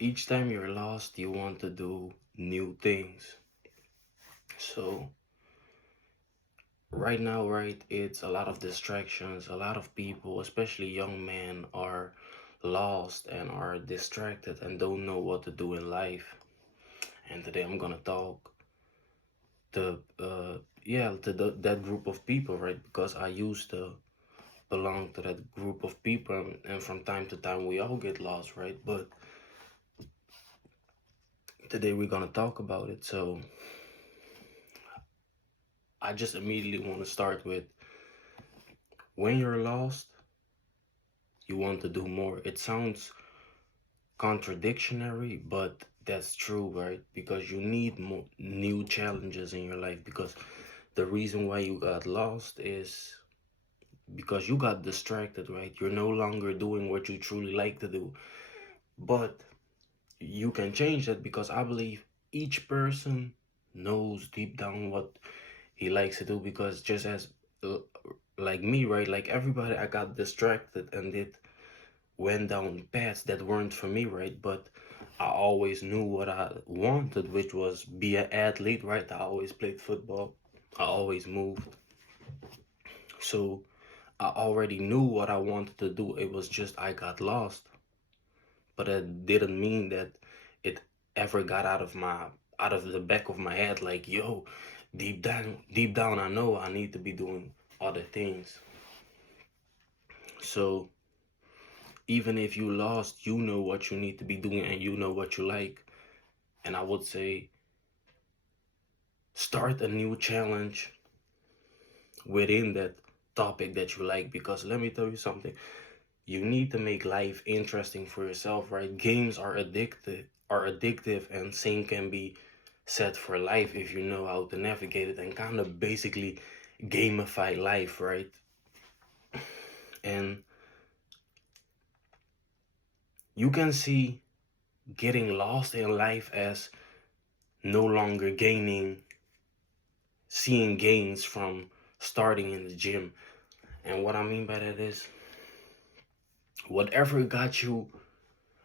Each time you're lost, you want to do new things. So right now, right, it's a lot of distractions. A lot of people, especially young men, are lost and are distracted and don't know what to do in life. And today I'm gonna talk to that group of people, right? Because I used to belong to that group of people, and from time to time we all get lost, right? But today we're gonna talk about it. So I just immediately want to start with, when you're lost, you want to do more. It sounds contradictionary, but that's true, right? Because you need more new challenges in your life. Because the reason why you got lost is because you got distracted, right? You're no longer doing what you truly like to do. But you can change that, because I believe each person knows deep down what he likes to do. Because just as uh, like me, right? Like everybody, I got distracted and it went down paths that weren't for me, right? But I always knew what I wanted, which was be an athlete, right? I always played football. I always moved. So I already knew what I wanted to do. It was just I got lost. But it didn't mean that it ever got out of the back of my head, like, yo, deep down I know I need to be doing other things. So even if you lost, you know what you need to be doing and you know what you like. And I would say start a new challenge within that topic that you like. Because let me tell you something, you need to make life interesting for yourself, right? Games are addictive, and same can be said for life if you know how to navigate it and kind of basically gamify life, right? And you can see getting lost in life as no longer seeing gains from starting in the gym. And what I mean by that is, whatever got you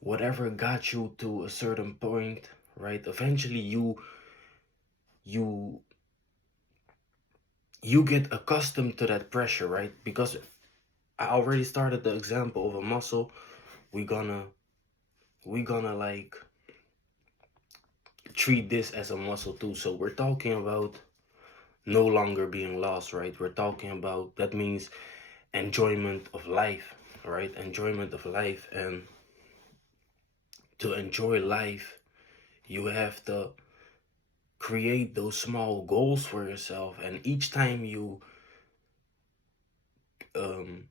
whatever got you to a certain point, right? Eventually you you get accustomed to that pressure, right? Because I already started the example of a muscle. We gonna we gonna like treat this as a muscle too. So we're talking about no longer being lost, right? We're talking about, that means enjoyment of life, right? Enjoyment of life. And to enjoy life, you have to create those small goals for yourself, and each time you um,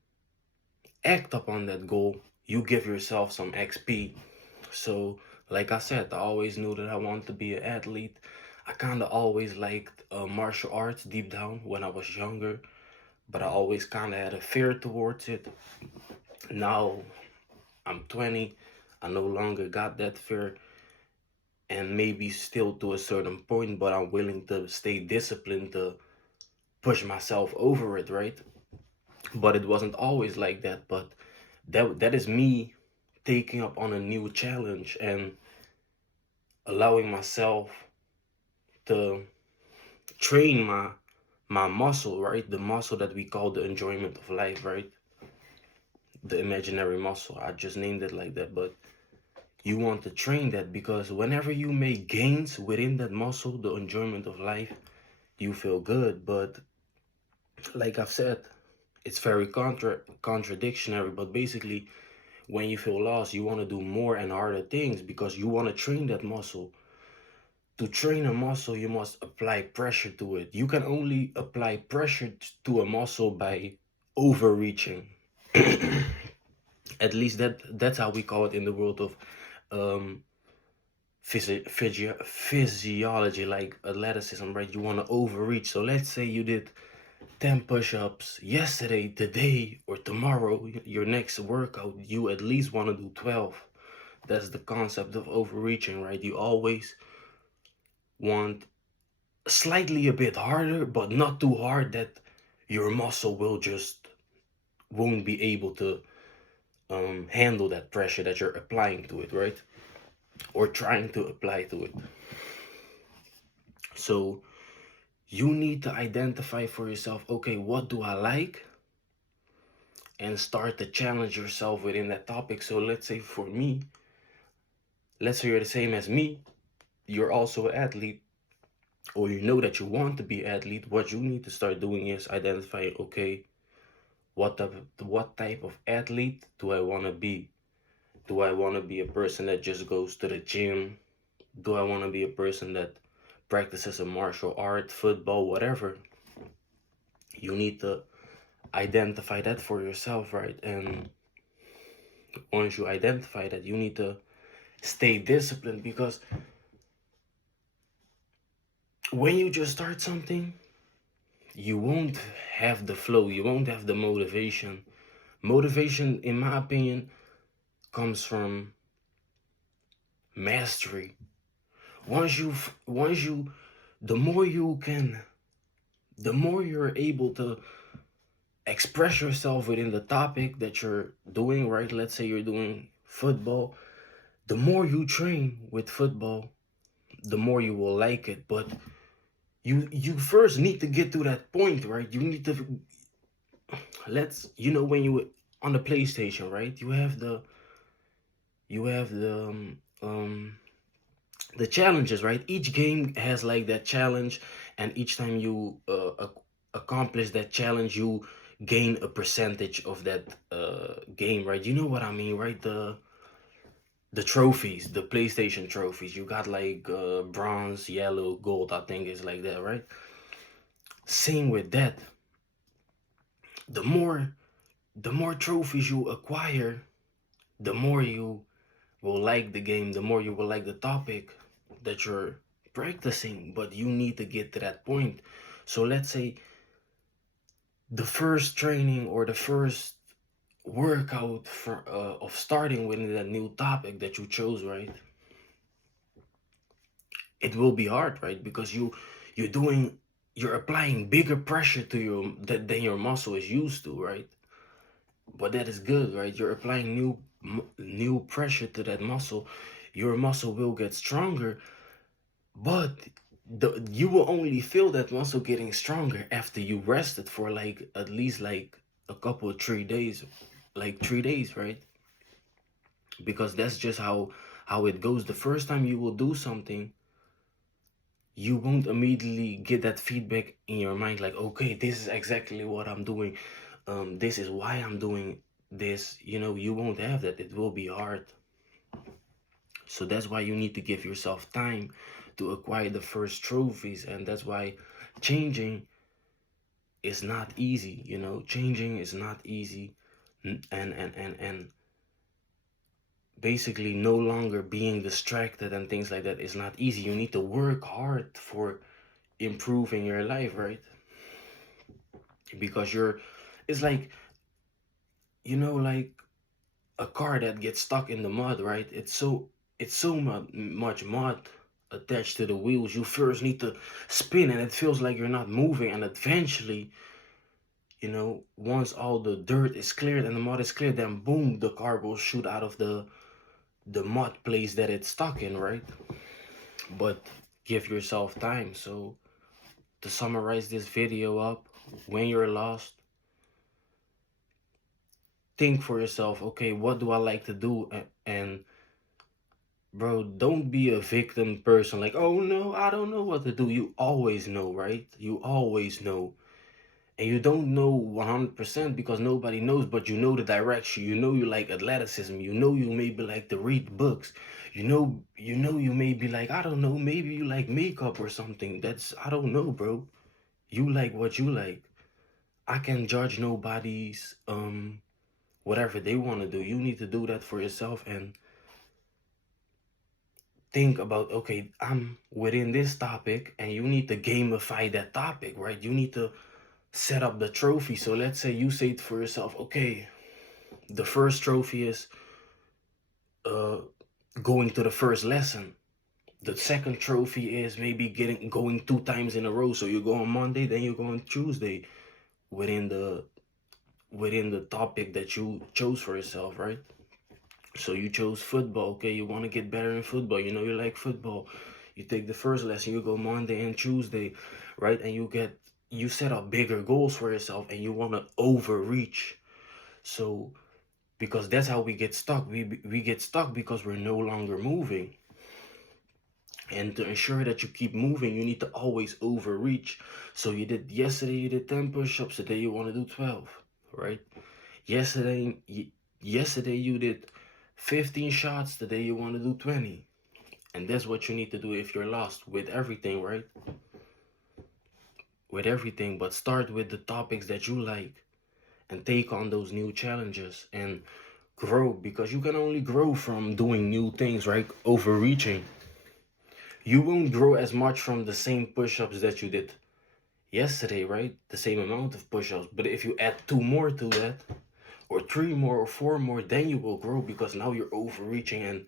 act upon that goal, you give yourself some XP. So like I said, I always knew that I wanted to be an athlete. I kind of always liked martial arts deep down when I was younger, but I always kind of had a fear towards it. Now I'm 20, I no longer got that fear, and maybe still to a certain point, but I'm willing to stay disciplined to push myself over it, right? But it wasn't always like that. But that is me taking up on a new challenge and allowing myself to train my muscle, right? The muscle that we call the enjoyment of life, right? The imaginary muscle. I just named it like that, but you want to train that, because whenever you make gains within that muscle, the enjoyment of life, you feel good. But like I've said, it's very contradictionary, but basically when you feel lost, you want to do more and harder things because you want to train that muscle. To train a muscle, you must apply pressure to it. You can only apply pressure to a muscle by overreaching. At least that's how we call it in the world of um, physiology, like athleticism, right? You want to overreach. So let's say you did 10 push-ups yesterday, today, or tomorrow, your next workout, you at least want to do 12. That's the concept of overreaching, right? You always want slightly a bit harder, but not too hard that your muscle won't be able to handle that pressure that you're applying to it, right? or trying to apply to it. So you need to identify for yourself, okay, what do I like? And start to challenge yourself within that topic. So let's say for me, let's say you're the same as me, you're also an athlete, or you know that you want to be an athlete. What you need to start doing is identifying, okay, what type of athlete do I want to be? Do I want to be a person that just goes to the gym? Do I want to be a person that practices a martial art, football, whatever? You need to identify that for yourself, right? And once you identify that, you need to stay disciplined, because when you just start something, you won't have the flow, you won't have the motivation. Motivation, in my opinion, comes from mastery. Once you, the more you can, the more you're able to express yourself within the topic that you're doing, right? Let's say you're doing football. The more you train with football, the more you will like it. But you first need to get to that point, right? You need to, let's, when you on the PlayStation, right? You have the challenges, right? Each game has like that challenge, and each time you accomplish that challenge, you gain a percentage of that game, right? You know what I mean, right? The trophies, the PlayStation trophies, you got like bronze, yellow, gold, I think is like that, right? Same with that. The more the more trophies you acquire, the more you will like the game, the more you will like the topic that you're practicing. But you need to get to that point. So let's say the first training or the first workout for of starting with that new topic that you chose, right? It will be hard, right? Because you're applying bigger pressure to your than your muscle is used to, right? But that is good, right? You're applying new pressure to that muscle. Your muscle will get stronger, but you will only feel that muscle getting stronger after you rested for like at least like a couple of 3 days, like 3 days, right? Because that's just how it goes. The first time you will do something, you won't immediately get that feedback in your mind, like, okay, this is exactly what I'm doing. This is why I'm doing this. You won't have that. It will be hard. So that's why you need to give yourself time to acquire the first trophies. And that's why changing is not easy. Changing is not easy. And basically no longer being distracted and things like that is not easy. You need to work hard for improving your life, right? Because it's like, like a car that gets stuck in the mud, right? It's so much mud attached to the wheels. You first need to spin, and it feels like you're not moving, and eventually, once all the dirt is cleared and the mud is cleared, then boom, the car will shoot out of the mud place that it's stuck in, right? But give yourself time. So to summarize this video up, when you're lost, think for yourself, okay, what do I like to do? And bro, don't be a victim person, like, oh no, I don't know what to do. You always know, right? You always know. And you don't know 100% because nobody knows, but you know the direction. You know you like athleticism. You know you maybe like to read books. You may be like, I don't know, maybe you like makeup or something. I don't know, bro. You like what you like. I can judge nobody's whatever they want to do. You need to do that for yourself and think about, okay, I'm within this topic, and you need to gamify that topic, right? You need to set up the trophy. So let's say you say it for yourself, okay, the first trophy is uh going to the first lesson. The second trophy is maybe going 2 times in a row. So you go on Monday, then you go on Tuesday within the topic that you chose for yourself, right? So you chose football. Okay, you want to get better in football. You know you like football. You take the first lesson. You go Monday and Tuesday, right? And you set up bigger goals for yourself, and you want to overreach. So because that's how we get stuck. We get stuck because we're no longer moving. And to ensure that you keep moving, you need to always overreach. So yesterday you did 10 push-ups. Today you want to do 12, right? Yesterday, yesterday you did 15 shots. Today you want to do 20. And that's what you need to do if you're lost with everything, right? With everything, but start with the topics that you like and take on those new challenges and grow, because you can only grow from doing new things, right? Overreaching. You won't grow as much from the same push-ups that you did yesterday, right? The same amount of push-ups. But if you add 2 more to that, or 3 more, or 4 more, then you will grow, because now you're overreaching and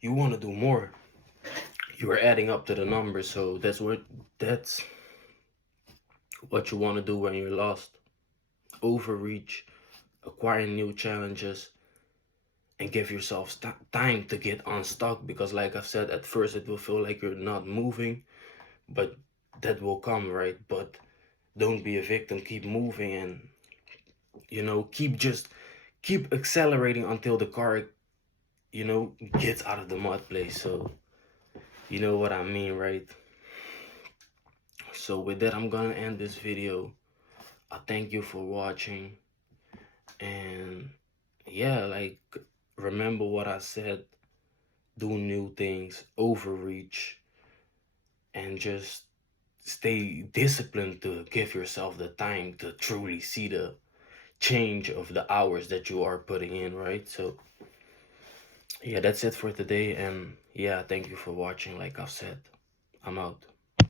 you want to do more. You are adding up to the numbers. So that's what you want to do when you're lost. Overreach, acquire new challenges, and give yourself time to get unstuck, because like I've said, at first it will feel like you're not moving, but that will come, right? But don't be a victim. Keep moving, and keep accelerating until the car gets out of the mud place. So you know what I mean, right? So with that, I'm gonna end this video. I thank you for watching, and yeah, like, remember what I said. Do new things, overreach, and just stay disciplined to give yourself the time to truly see the change of the hours that you are putting in, right? So yeah, that's it for today, and yeah, thank you for watching. Like I've said, I'm out.